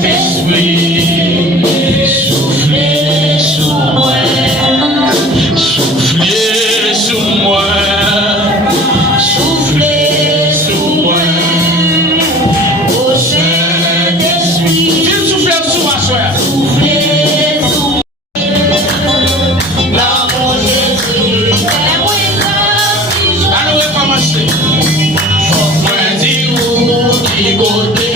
Saint-Esprit, soufflez sur moi, soufflez sur moi, soufflez sur moi, oh Saint-Esprit. Dis soufflez sur moi, soeur. Soufflez sur moi, l'amour de Jésus. Allons recommencer. Faut point dire où qui côté.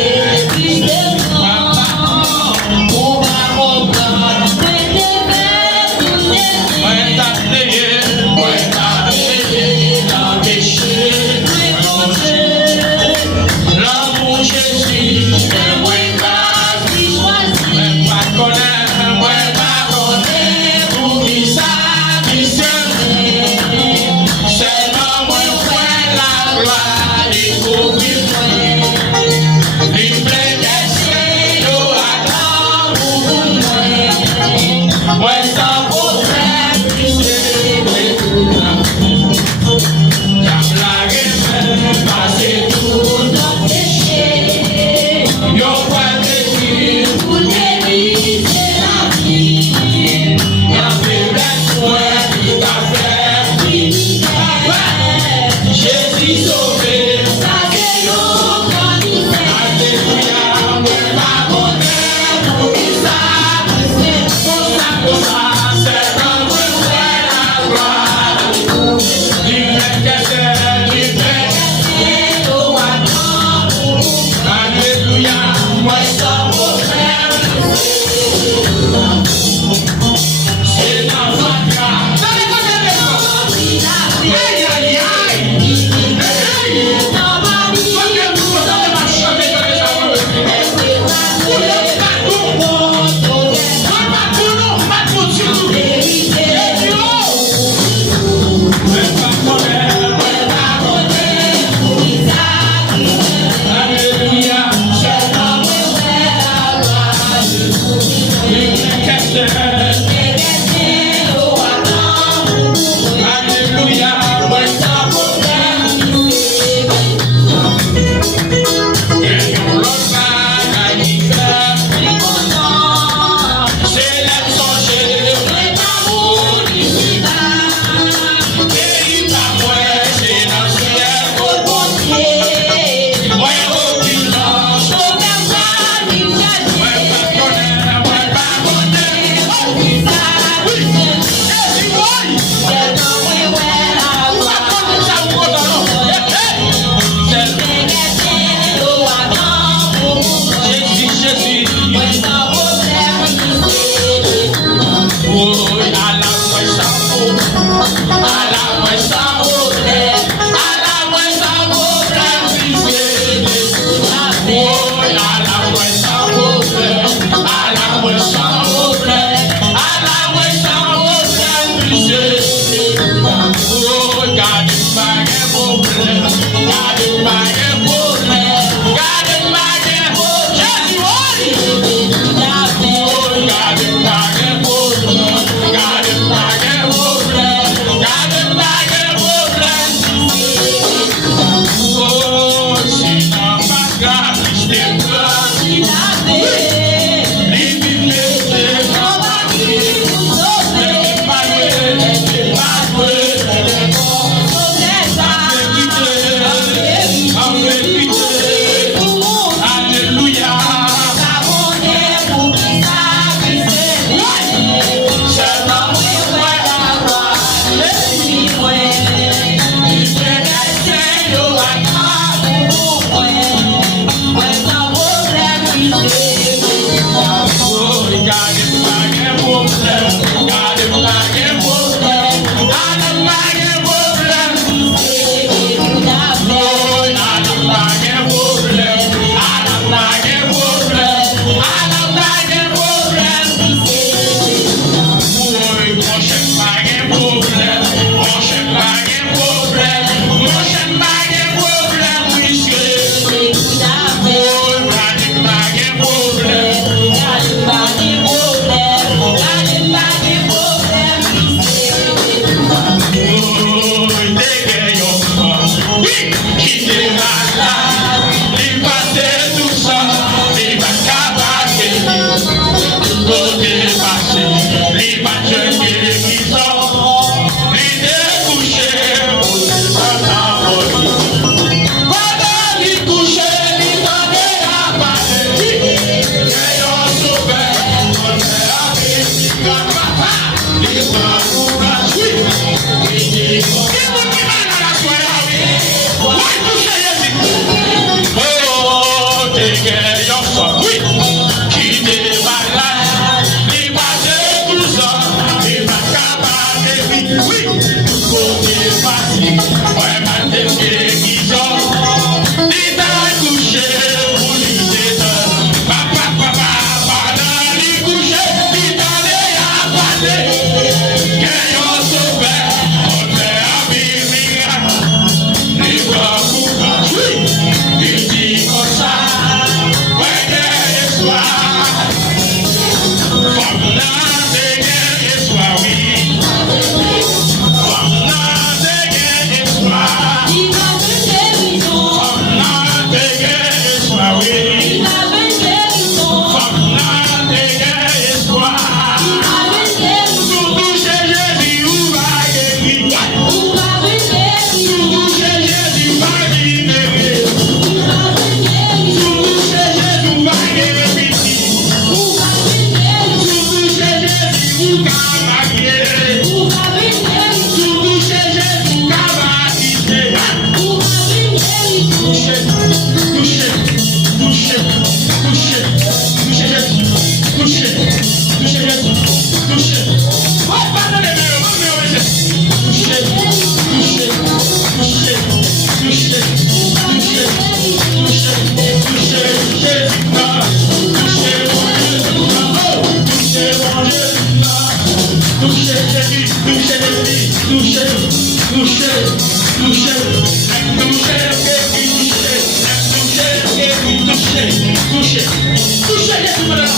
Bye.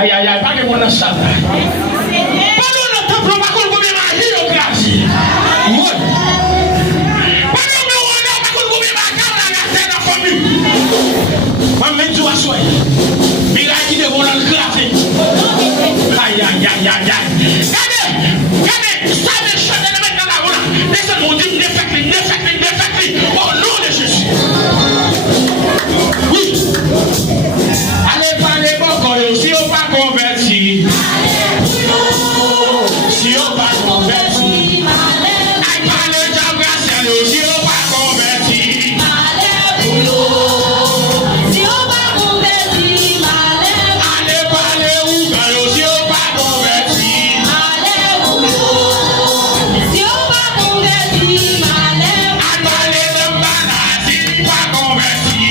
Aïe, aïe, aïe, pas de mon ensemble. Pas de notre temple, pas de mon magie au grâce. Pas de mon honneur, pas de mon magie dans la famille. Moi, même tu vas soigner. Mira qui te vont dans le graphique. Aïe, aïe, aïe, aïe, aïe. Regardez, ça me chante de mettre dans la roue. Laissez mon Dieu, défecte. Au nom de Jésus. Oui. Allez, parlez bon, si on pas converti. Si on pas converti. Allez, parlez de grâce, si on pas converti. Si on pas converti. Allez, parlez où, si on pas converti. Si on pas converti. Allez, parlez de malade, si on pas converti.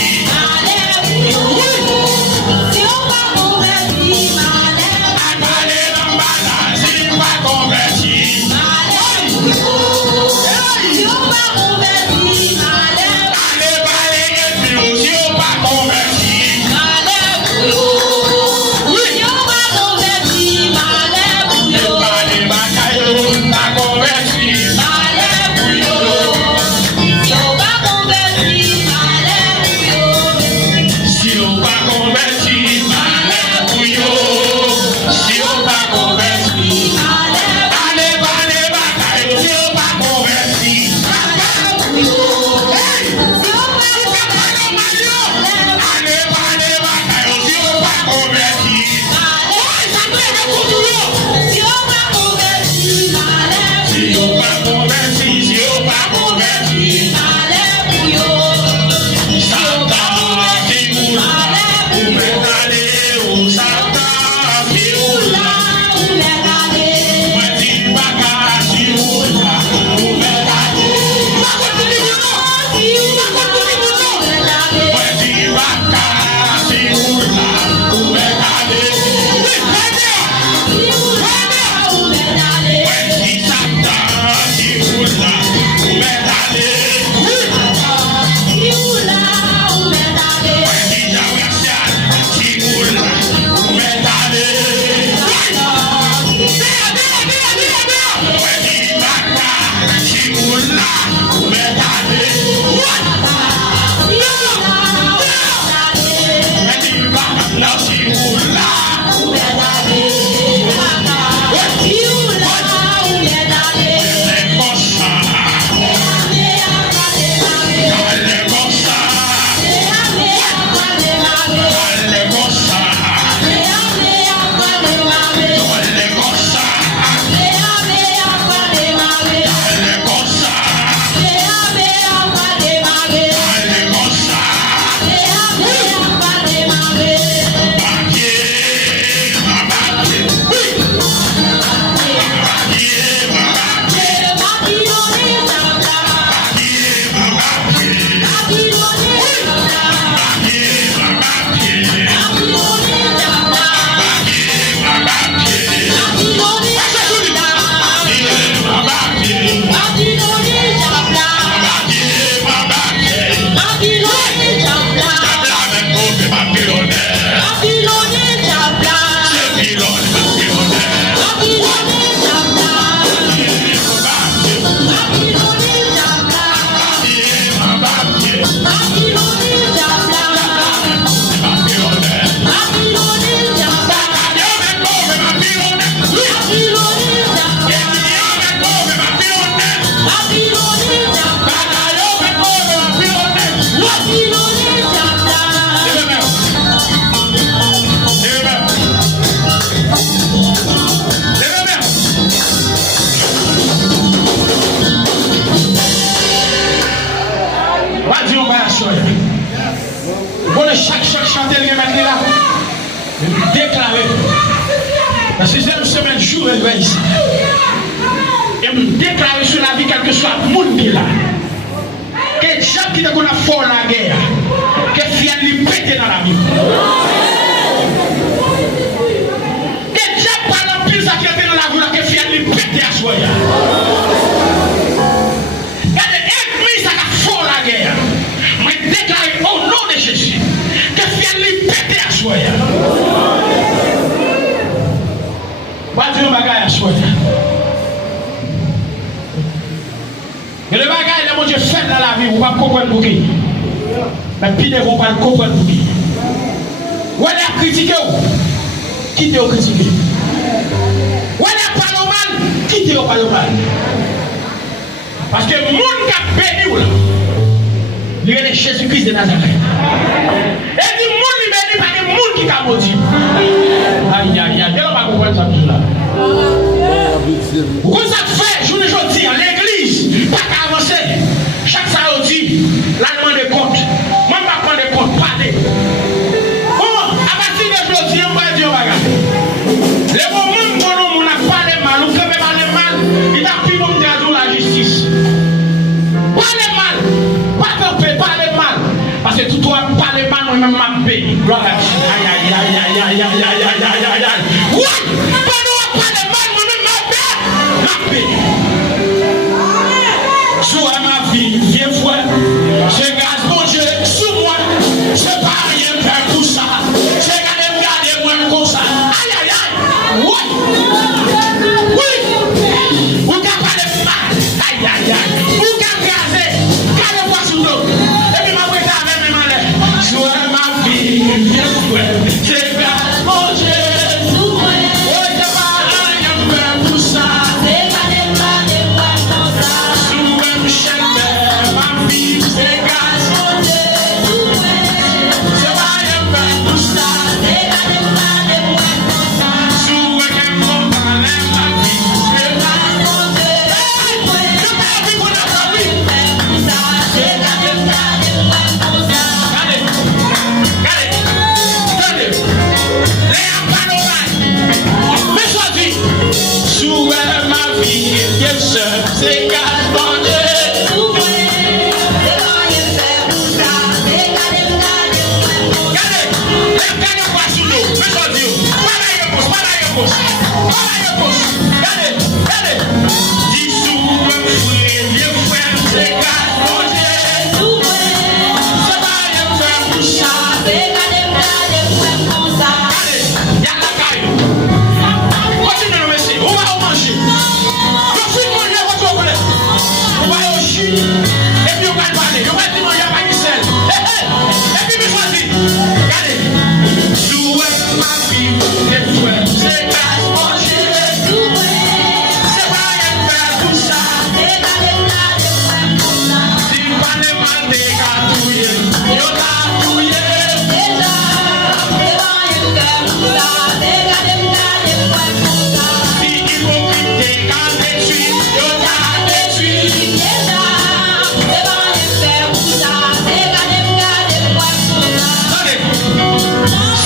Chaque chanteur qui est maintenant là, déclarer. La 6e semaine, jour, elle va ici. Et me déclarer sur la vie, quel que soit le monde qui est là. Que les gens qui ont fait la guerre, que les filles lui péter dans la vie. Que les gens pendant plus à qui étaient dans la vie, que les filles lui péter à soi. Déclarer au nom de Jésus que fier lui péter à soi. Pas de bagage à choisir. Et le bagage, le mon Dieu fait dans la vie, vous ne pouvez pas comprendre pour qui. Mais puis, vous ne pouvez pas comprendre pour qui. Vous allez critiquer, quittez-vous critiquer. Vous allez parler mal, quittez-vous parler mal. Parce que le monde qui a béni, il est Jésus-Christ de Nazareth. Et le monde qui béni, pas le monde qui a maudit. Aïe, aïe, aïe, on va comprendre ça tout là. Vous ça fait, je vous dis, l'église, pas qu'à avancer. Chaque fois, on dit, la demande de compte. Moi, je ne vais pas prendre de compte, parler. Bon, à partir de aujourd'hui, on va dire, les moments où on a parlé mal, ou qu'on peut parler mal, il a pris mon diable la justice. Parlez mal, pas tromper, parlez mal. Parce que tout le monde parle mal, moi-même, m'a payé. Gloire à Dieu. Aïe, aïe, aïe, aïe, aïe, aïe, aïe, aïe, aïe, aïe, aïe. Oui, pas nous parler mal, moi-même, m'a payé. Sous ma vie, viens frère, je garde mon Dieu sous moi, je ne peux rien faire pour ça. Je garde moi comme ça. Aïe, aïe, aïe. Oui, oui. Vous pouvez parler mal. Aïe, aïe, aïe. Vous pouvez graser. Gardez-moi sous l'eau. Et puis, ma voix est avec mes mains. Sous ma vie, viens frère, je garde mon Dieu sous moi. Oh, je ne peux rien faire pour ça.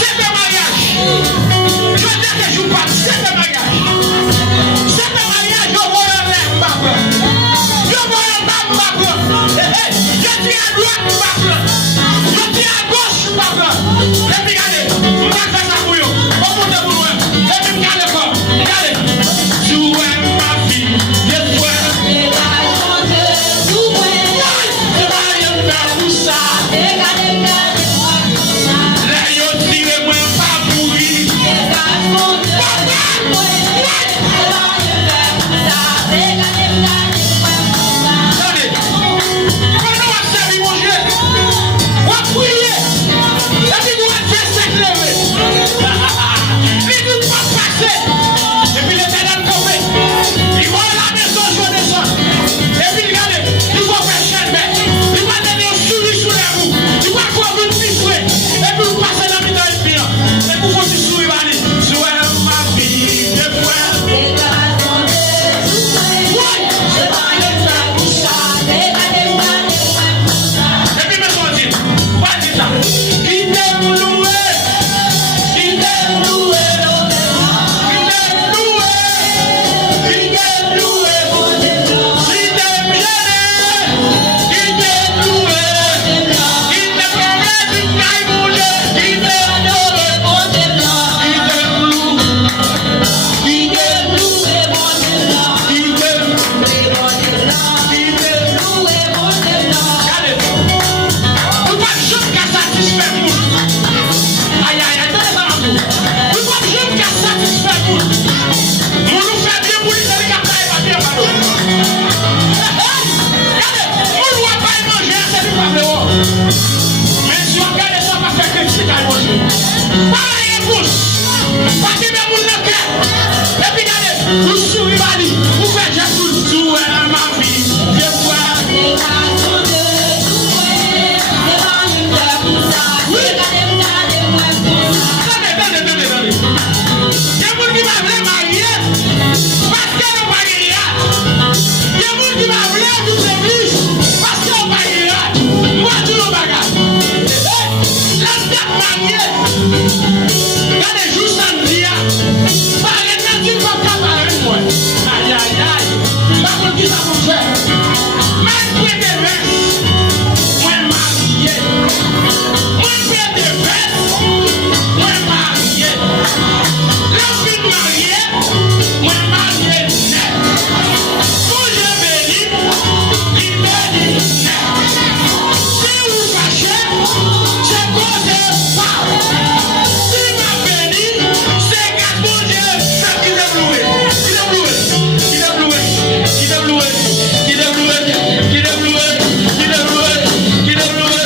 C'est un mariage. Pas qui met mon cœur. Et puis regardez, vous souriez pas dit, vous faites Jésus tout à ma vie. Je vois.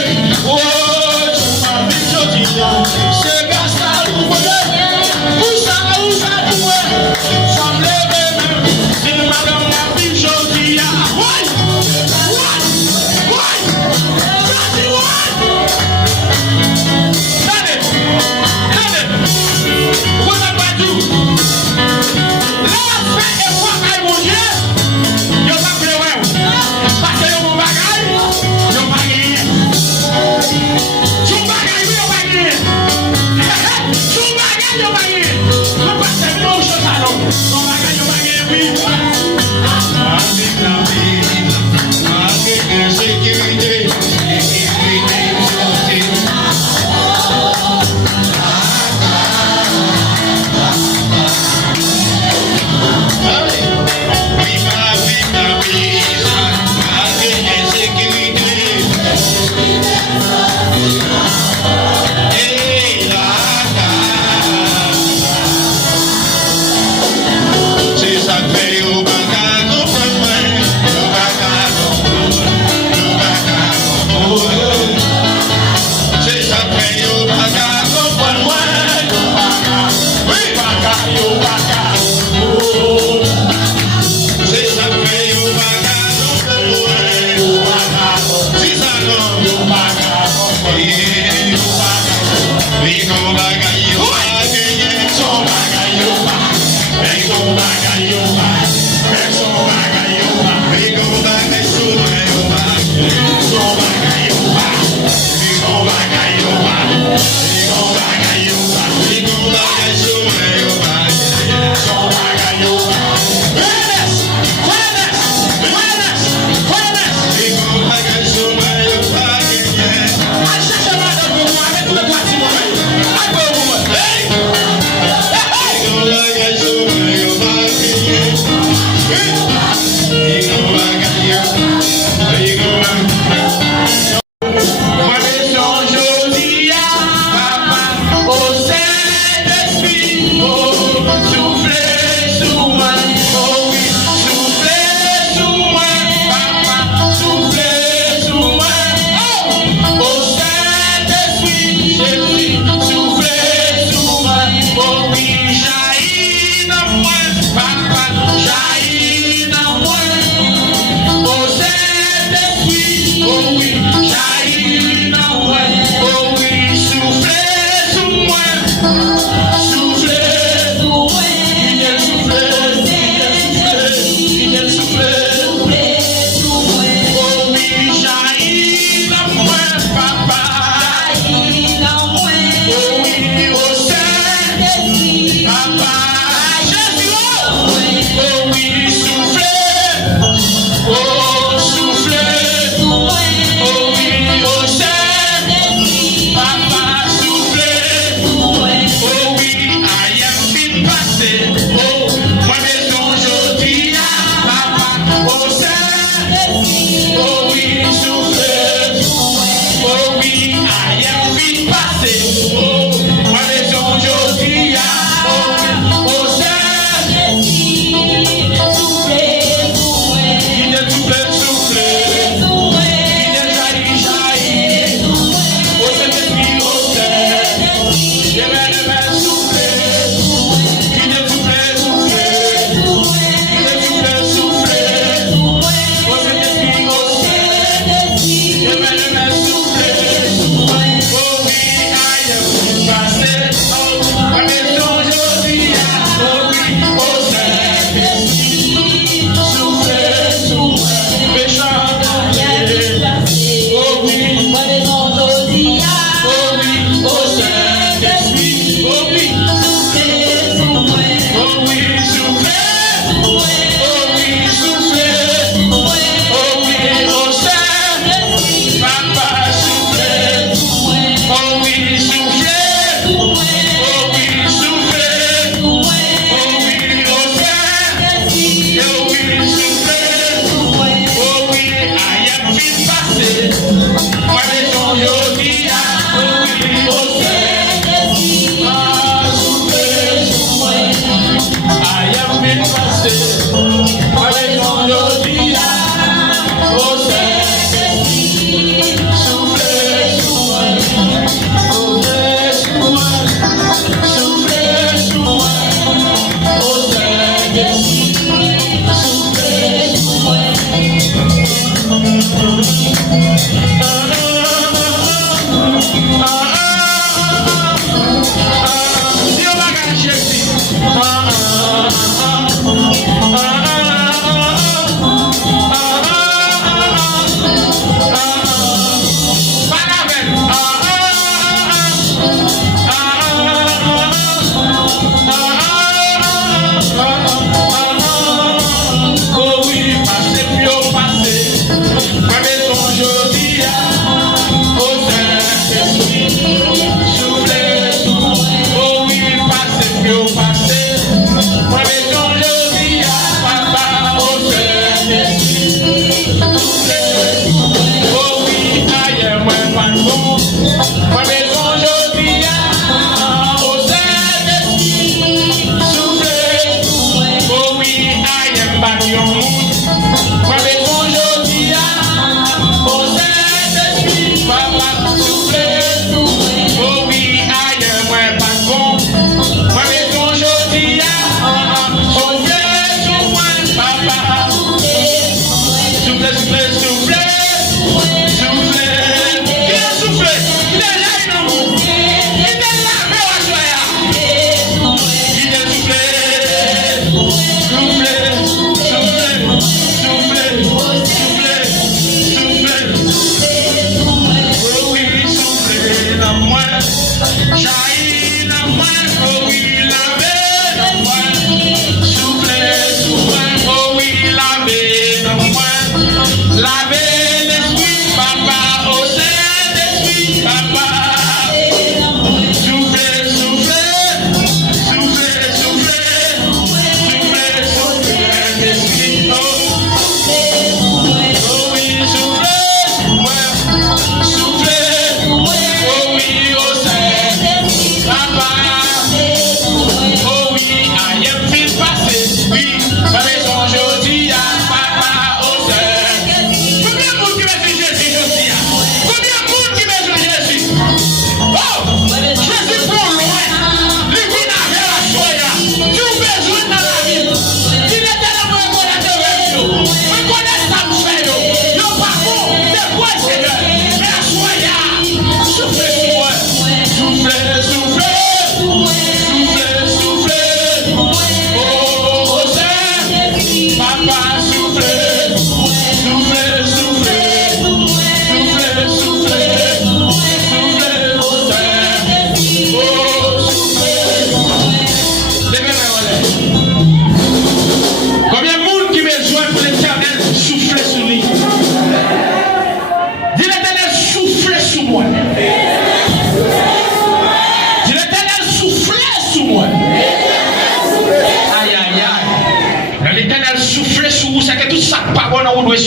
Oh,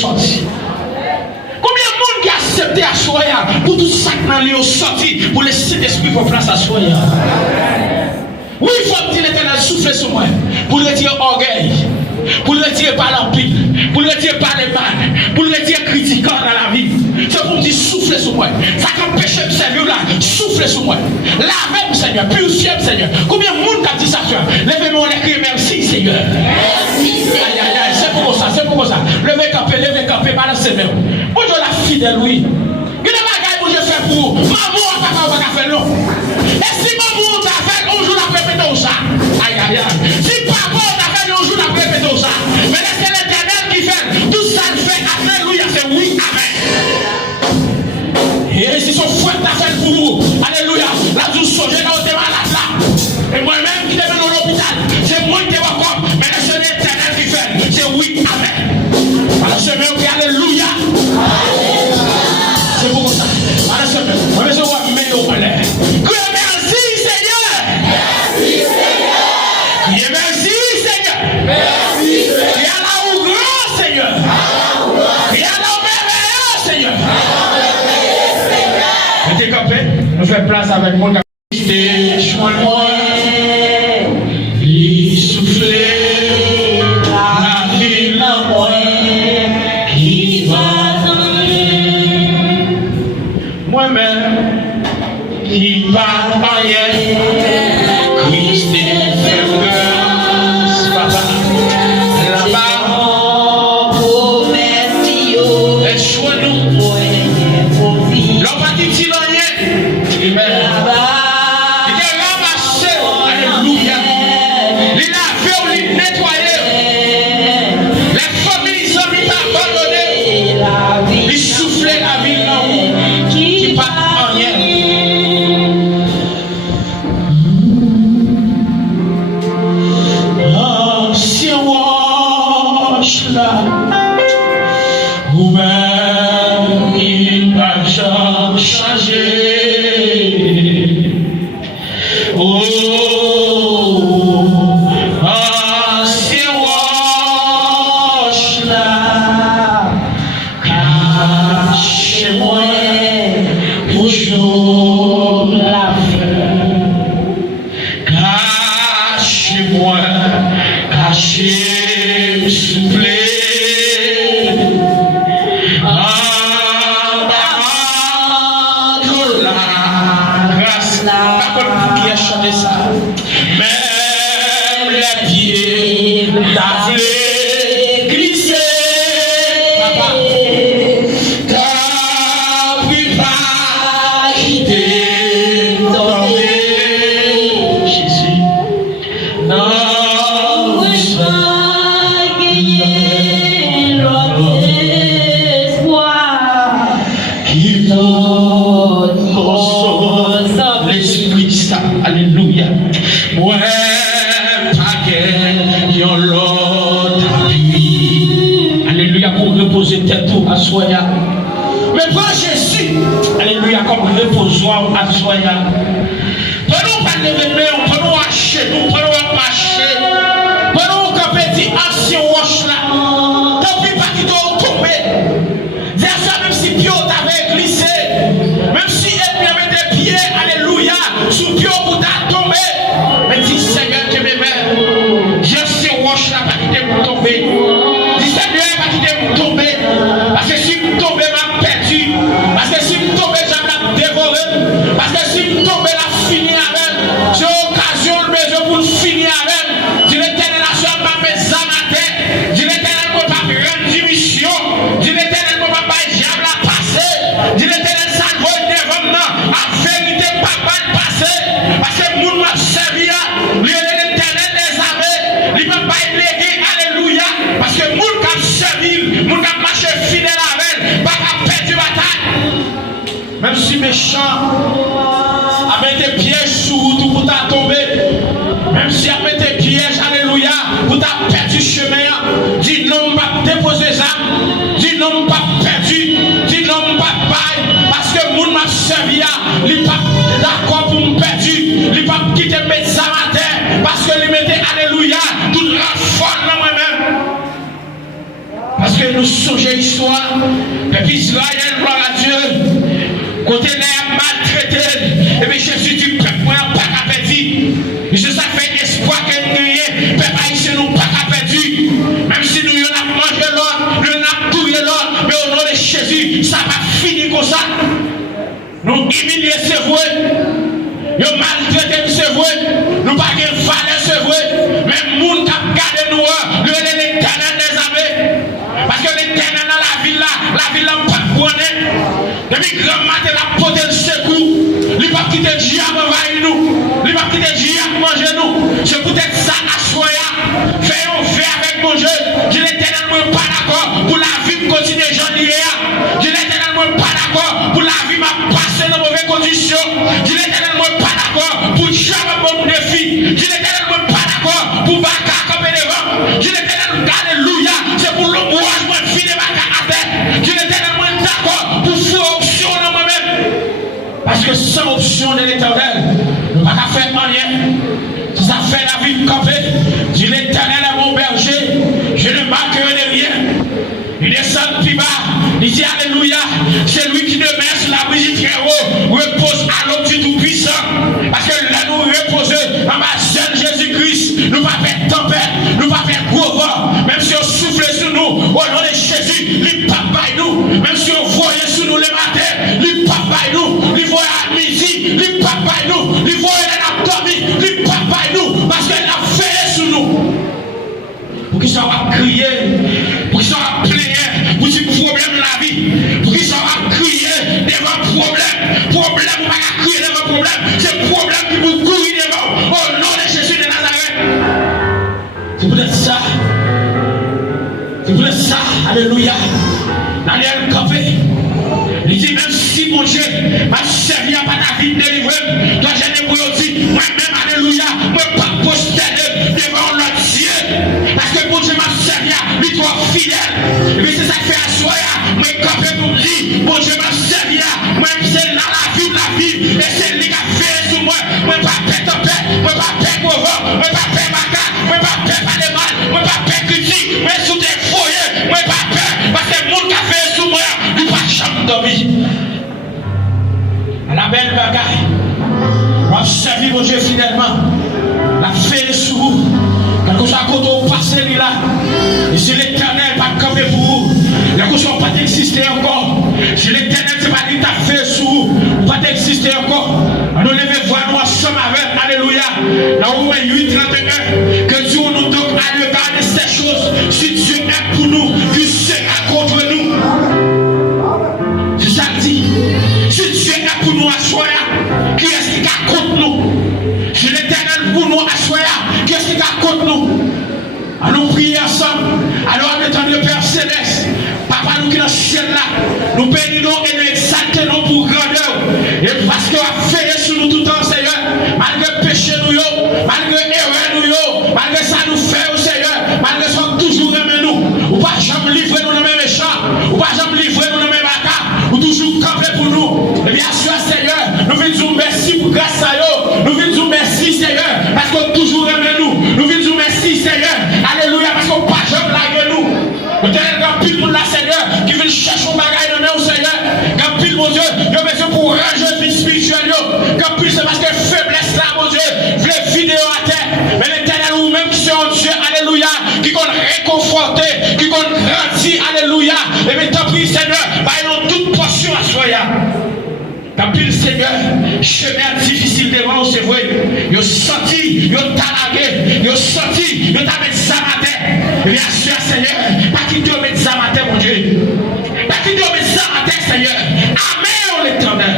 sorti. Combien de monde qui a accepté à choisir pour tout ça dans les sorti pour le Saint-Esprit pour place à choisir. Oui, il faut dire l'Éternel souffler sur moi pour retirer orgueil, pour retirer par l'empire, pour retirer par les mal, pour retirer critiquant dans la vie. C'est pour dire souffler sur moi. Ça qui empêche le Seigneur là, souffler sur moi. Lavez-moi Seigneur, purifiez-moi Seigneur. Combien de monde qui a dit ça? Levez-moi, on écrit merci Seigneur. Merci Seigneur. Aïe aïe aïe, c'est pour ça, c'est pour ça. Levez camper, balancez même. Bonjour la fidèle, oui. Il y a des bagages que je fais pour maman, papa, on va faire non. Et si maman t'a fait, on joue la répéter ça. Aïe aïe aïe. Si papa t'a fait, on joue la répéter ça. Mais c'est l'Éternel qui fait. Tout ça le fait. Alléluia, c'est oui, amen. Et si son frère t'a fait pour vous, alléluia, la douce songer là, on est malade là. Et moi-même qui t'ai mis dans l'hôpital, c'est moi qui t'ai encore. Mais c'est l'Éternel qui fait. C'est oui, amen. Alors je me dis alléluia. C'est pour ça. Alors je me dis merci Seigneur. Merci Seigneur. Merci Seigneur. Merci Seigneur. Il y a là où grand Seigneur. Il y a là où merveilleux Seigneur. Mettez campé. On fait place avec mon capitaine. Choix-moi. Il souffle. La vie la moi. Qui va moi-même qui va rien. Christ est grâce, papa. Là-bas, laisse-nous. L'homme pas dit rien. Amen. moi, caché, soufflé. Même les pieds t'avaient glissé, papa, t'as pris pas quitter tomber, Jésus, non, sois gagné notre espoir, qui donne console l'Esprit Saint, alléluia. Ouais, yon l'autre appui. Alléluia, pour reposer tête à soya. Mais pas Jésus. Alléluia, comme reposoir à soya. Prenons pas lever main, prenons à chez nous, prenons à marcher. Prenons comme petit ancien roche là. Tant pis pas qu'il doit tomber. Dire ça même si Pio t'avait glissé. Même si elle avait des pieds, alléluia, sous Pio pour tomber. Mais dis Seigneur que mes mains, je sais roche là pas quitter pour tomber. Dis Seigneur pas quitter pour tomber. Parce que si vous tombez, m'a perdu. Parce que si vous tombez, j'en ai dévoré. Parce que si vous tombez, la fini avec. C'est occasion le besoin pour finir avec. Dis l'Éternel la soeur m'a mes âmes à terre. Dis l'Éternel ne peut pas rendre mission. Dis l'Éternel ne peut pas diable à passer. Dis l'Éternel ça ne va devant moi. À vérité, papa de passer. Parce que mon m'a servi. L'Éternel des armées, il ne peut pas être légué, alléluia, parce que moun qui servi, moun qui marché fidèle avec elle, pas perdre la bataille. Même si méchant, a mis des pièges sous route pour ta tomber, même si a mis des pièges, alléluia, pour ta perdu chemin, dis non, pas déposer ça, dis non, pas perdu, dis non, pas paille, parce que moun m'a servi, il n'est pas d'accord pour me perdre, il n'est pas quitter mettre ça à terre. Parce que lui mettait alléluia, toute la foi dans moi-même. Parce que nous songeons l'histoire, peuple Israël, gloire à Dieu, côté n'a maltraité, et bien Jésus dit, peuple, pas qu'à perdre. Jésus ça fait espoir que nous ayons, peuple haïtien, nous pas qu'à perdre. Même si nous avons mangé l'autre, nous avons touillé l'autre, mais au nom de Jésus, ça va finir comme ça. Nous humilier, c'est vrai. Nous maltraiter, c'est vrai. Nous pas de valeur, c'est vrai. Mais les gens qui regardent nous, nous sommes l'Éternel des armées. Parce que l'Éternel dans la ville là, pas de bonnet. Depuis grand matin, la porte le secours. Il ne va pas quitter le diable envahir nous. Il ne va pas quitter le diable manger nous. C'est peut-être ça à soya. Faisons faire avec mon Dieu. Dis l'Éternel, moi pas d'accord pour la vie continuer j'en ai. Dis l'Éternel, moi pas d'accord pour la vie m'a passé dans mauvaises conditions. Dis l'Éternel, moi pas d'accord pour jamais mon défi. Dis l'Éternel, moi pas d'accord pour vaca comme devant. Dis l'Éternel, alléluia, c'est pour l'ombrage moi filer vaca à terre. Dis l'Éternel, moi d'accord pour faire option dans moi-même. Parce que sans option de l'Éternel, nous ne pouvons pas faire rien. Ça fait la vie campée. Dis l'Éternel est mon berger, je ne manquerai de rien. Il descend plus bas, il dit alléluia, c'est lui qui demeure sur la brise très haut, repose à l'homme du Tout-Puissant. Parce que là nous reposons en ma jeune Jésus-Christ, nous ne pas faire tempête, nous ne pas faire gros vent, même si on souffle sur nous, au nom de Jésus, il ne pas nous, même si on voyait sur nous les matins, il ne pas nous, il voyait à midi, il ne pas nous, il voyait l'abdomen, il ne pas nous, parce qu'il a fait sur nous. Pour qu'ils soient crier, pour qu'ils soient plaigner, pour qu'ils problème de la vie, pour qu'ils soient crier devant problème, on va crier devant problème, c'est problème qui vous courir devant, au nom de Jésus de Nazareth. C'est peut-être ça, alléluia, Daniel Campé, il dit même si mon Dieu m'a servi à pas ta vie délivrée, toi j'ai des dit, moi-même, alléluia, moi pas posterner devant notre Dieu, parce que mon Dieu m'a servi à lui toi fidèle, mais c'est ça qui fait à soi, moi campé pour lui, mon Dieu m'a servi à, moi c'est dans la vie, et c'est lui qui a fait sur moi, moi pas perdre en paix, moi pas perdre au vent, moi pas perdre ma carte, moi pas perdre pas de mal, moi pas perdre critique, moi sous des foyers, moi pas perdre, parce que le monde qui a fait sur moi, lui pas jamais dormir. La belle bagaille, on a servi mon Dieu fidèlement, la fait sous vous. exister encore. Si l'éternel c'est pas dit t'as fait sous, pas exister encore. Nous lever voir nous ensemble avec, alléluia. Dans Romains 8:31, que Dieu nous donne à regarder ces choses. Si Dieu est pour nous, qui sera contre nous. C'est ça que dit. Si Dieu est pour nous à soi, qui est-ce qui est contre nous? Si l'éternel pour nous à soi, qui est-ce qui est contre nous? Allons prier ensemble. Alors en étant le Père Céleste, Papa nous qui est dans le ciel là, nous bénissons et nous exaltons pour grandeur. Et parce que a fait sur nous tout le temps, Seigneur, malgré péché nous, malgré erreur nous, malgré ça nous fait, Seigneur, malgré ça toujours aimé nous. Ou pas jamais livrer nous dans les méchants, ou pas jamais livrer nous dans les bacas, ou toujours camper pour nous. Et bien sûr, Seigneur, nous venons dire merci pour grâce à eux. Nous venons dire merci, Seigneur, parce qu'on toujours aimé nous. Nous venons dire merci, Seigneur. Alléluia, parce qu'on pas jamais blague nous. Nous avons un pile pour la Seigneur qui veut chercher un bagage dans nous, Seigneur. Un pile, mon Dieu, il y a besoin pour ranger vie spirituelle. Un pile, c'est parce que faiblesse là, mon Dieu, les vidéos à terre. Mais l'éternel ou même qui sont Dieu, alléluia, qui compte réconforter, qui compte grandir, alléluia. Et bien, tant pis, Seigneur, nous toute portion à soi. Quand pile Seigneur, chemin difficile devant nous, c'est vrai. Ils senti, ils talagué, ils senti, ils t'a mis ça à terre. Et bien sûr, Seigneur, pas qui te met ça à terre, mon Dieu. Pas qui te met ça à terre, Seigneur. Amen, l'éternel.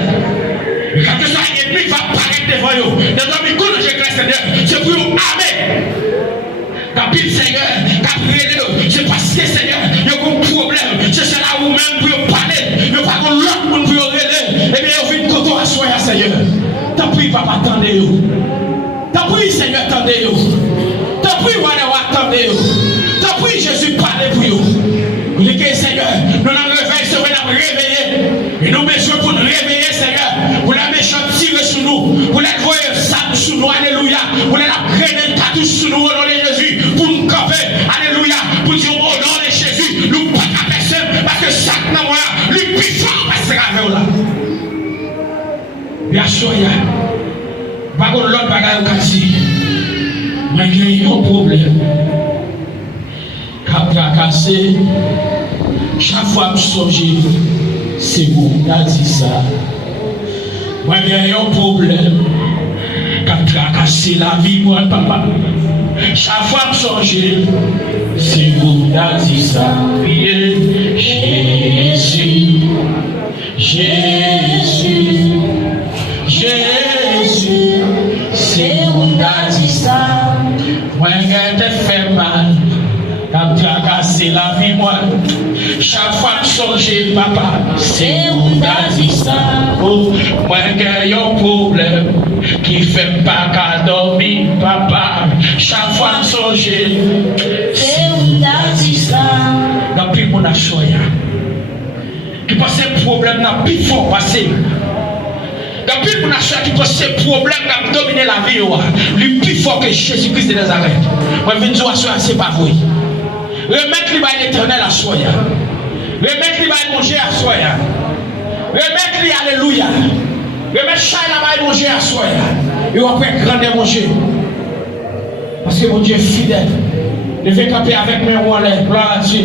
Quand que ça ennemi va paraître devant vous, dans le micro de Jésus, Seigneur, c'est pour vous, amen. Quand pile Seigneur, quand c'est parce que Seigneur, il y a un problème. C'est cela où même pour parler, il n'y a pas l'autre monde pour relayer. Eh bien, on vient de côté à soi, Seigneur. T'as pris, papa, attendez-vous. T'as pris, Seigneur, attendez-vous. T'as pris, attendez-vous. T'as pris, Jésus, parlez pour vous. Vous dites que Seigneur, nous avons réveillé, c'est vrai, nous réveillé. Et nous besoin pour nous réveiller, Seigneur. Pour la méchante tirer sur nous. Pour la croire ça sur nous, alléluia. Pour la prendre cartouche sur nous, au nom de Jésus. Pour nous camper, alléluia. Pour dire au nom de Jésus, nous pas à personne. Parce que chaque nom, le plus fort passera vers là. Bien sûr, il y a pas l'autre bagage au quartier. Mais il y a un problème. Quand cassé, chaque fois que je songe, c'est bon, il a dit ça. Moi, il y a un problème. Quand cassé la vie, moi, papa. Chaque fois que je songe, c'est bon, il a dit ça. Jésus, Jésus. Jésus, c'est où t'as dit ça. Moi, je te fais mal. Quand tu as cassé la vie, moi. Chaque fois que je songe, papa, c'est où t'as dit ça. Oh, moi, j'ai un problème qui fait pas qu'à dormir, papa. Chaque fois que je songe, c'est où t'as dit ça. Dans plus mon achoya. Qui passe un problème, n'a plus fort passé. Depuis qu'on a choisi que ce problème qui a dominé la vie, le plus fort que Jésus-Christ de Nazareth. Moi, je vais dire, c'est pas vrai. Remettre l'éternel à soi. Remettre manger à soi. Remettre alléluia. Remettre chaque manger à soi. Et après, grand manger. Parce que mon Dieu est fidèle. Je vais camper avec mes relais. Gloire à Dieu.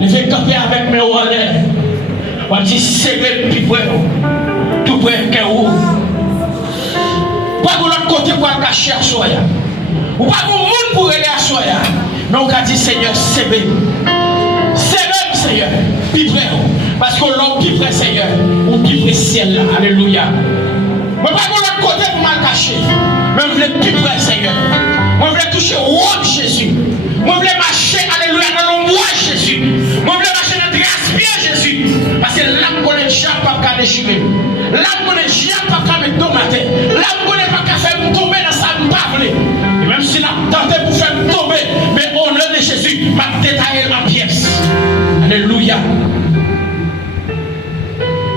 Je vais camper avec mes relais. On dit, c'est le plus vrai. Tout près que vous. Pas de l'autre côté pour le cacher à soi. Ou pas de monde pour aller à soi. Mais on a dit Seigneur, c'est même. C'est même Seigneur. Plus près. Parce que l'homme plus près Seigneur. Ou plus près ciel là. Alléluia. Mais pas de l'autre côté pour mal cacher. Mais vous voulez plus près Seigneur. Moi, je voulais toucher au roi de Jésus. Moi, je voulais marcher, alléluia, dans le roi de Jésus. Moi, je voulais marcher dans le gaspillage Jésus. Parce que l'âme qu'on est déjà pas qu'à déchirer. L'âme qu'on est déjà pas qu'à me tomber. L'âme qu'on est pas qu'à faire me tomber dans sa bave. Et même si l'âme tentait pour faire me tomber, mais au nom de Jésus, m'a détaillé ma pièce. Alléluia.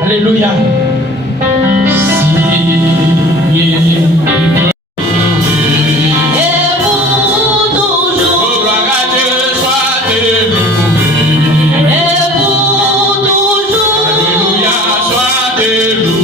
Alléluia. Alléluia, sois déloué.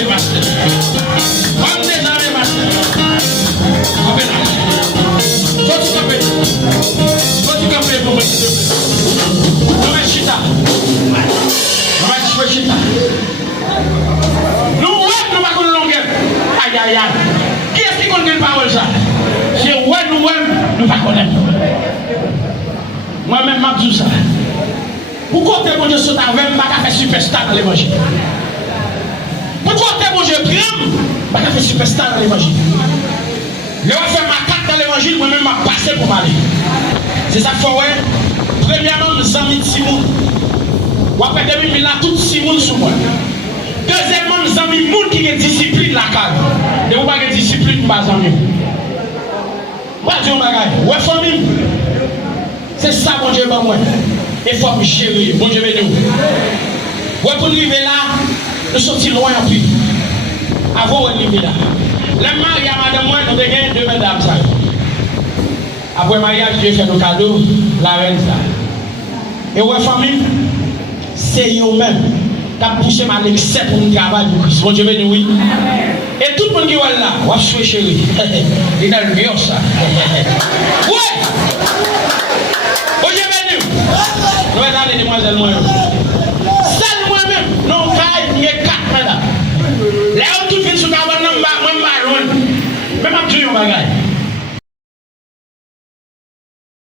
camper, master. On est dans les master. Camper là. Faut tu camper. Faut tu camper pour moi, s'il te plaît. Non, mais chita. Non, mais chita. Nous, ouais, nous pas qu'on longueur. Aïe, aïe, aïe. Qui est-ce qui connaît une parole ça? C'est ouais, nous pas connaître. Moi-même, je dis ça. Pourquoi t'es bon Dieu saute avec moi, pas faire superstar dans l'évangile? Pourquoi t'es bon Dieu crème, pas faire superstar dans l'évangile? Je vais faire ma carte dans l'évangile, moi-même, je passer pour m'aller. C'est ça qu'il faut, ouais. Premièrement, nous sommes mis Simon. Ou après 2000 là, tout Simon sur moi. Deuxièmement, nous sommes mis monde qui a discipline la carte. Et vous n'avez pas de discipline, pas en mieux. Moi, je dis, ouais, famille. C'est ça, mon Dieu, moi. Il faut me gérer, bon Dieu, nous. Ouais, pour nous arriver là, nous sommes loin en plus. Avant d'arriver là. Le mariage, madame, moi, nous avons gagné 2 mesdames. Après le mariage, Dieu fait nos cadeaux, la reine ça. Et ouais, famille, c'est eux-mêmes qui ont poussé ma l'excès pour nous travailler pour Christ. Bon Dieu, nous, oui. Et tout le monde qui est là, on va se chérie. Il est dans le mur, ça. Ouais! Bon Dieu, nous allons les demoiselles, moi.